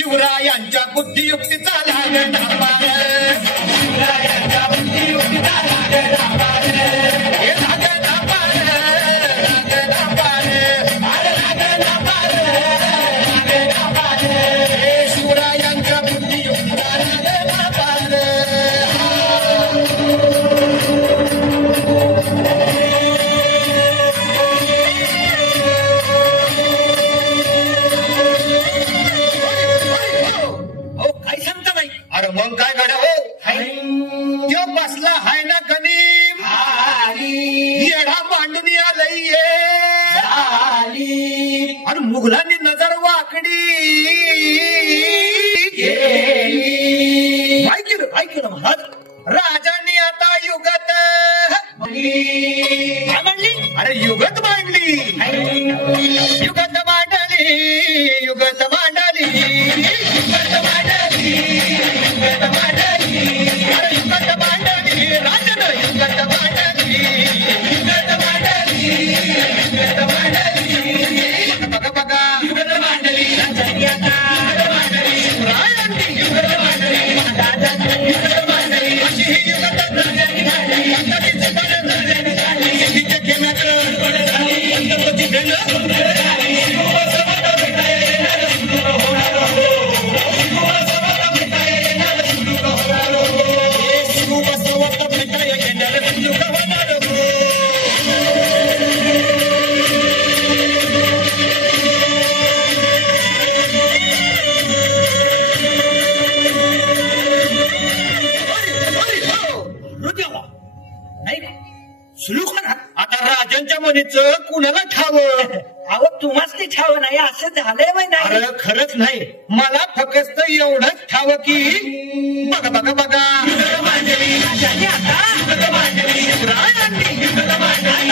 शिवरायांच्या बुद्धियुक्तीचा लागला पार, शिवरायांच्या बुद्धियुक्तीचा लागला पार, हे लागला पार, लागला पार, लागला पार, लागला पार, हे शिवरायांच्या बुद्धियुक्तीचा लागला पार. अरे मग काय गड्या हो, त्यो बसला हाय ना गणिम, येडा मांडून आलंय, आणि मुघलांनी नजर वाकडी ऐकलं महाराज. राजांनी आता युगत मांडली, अरे युगत मांडली, युगत मांडली, युगत मांडली, युगत मांडली, युगत मांडली, अरे युगत मांडली, राजानं युगत मांडली, युगत मांडली, युगत मांडली, बघा बघा युगत मांडली, राजांनी आता मांडली, शिवरायांनी युगत मांडली, महाराजांनी युगत मांडली, अशी ही युगत राजांनी मांडली, अंताची सुधारण राजांनी काढली, तिच्या खेळाचं थोडं झाली, अंतपती भेटलं झाली, शिवबसवाला भेटायला येणार सुंदर होणार हो, शिवबसवाला भेटायला येणार सुंदर होणार हो, हे शिवबसवाला भेटायला येणार सुंदर होणार हो. आता राजांच्या मनीचं कुणाला ठावं, अहो तुम्हाच ते ठाव नाही असं झालंय माहिती नाही. अरे खरंच नाही, मला फक्त एवढंच ठावं की बघा बघा बघा राजांनी आता शिवरायांनी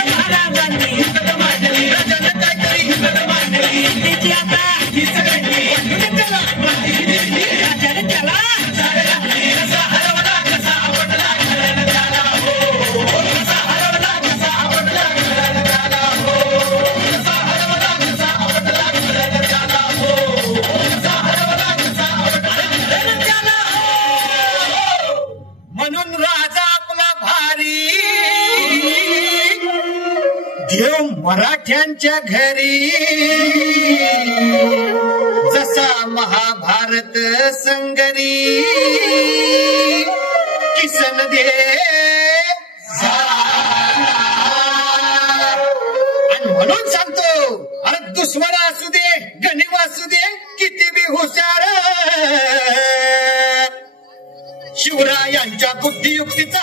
महाराजांनी राजानं काहीतरी त्याची आता राजाने त्याला म्हणून राजा आपला भारी देव मराठ्यांच्या घरी, जसा महाभारत संगरी किसन दे, आणि म्हणून सांगतो, अरे दुश्मन असू दे गणिम असू दे किती बी हुशार, शिवरायांच्या बुद्धियुक्तीचा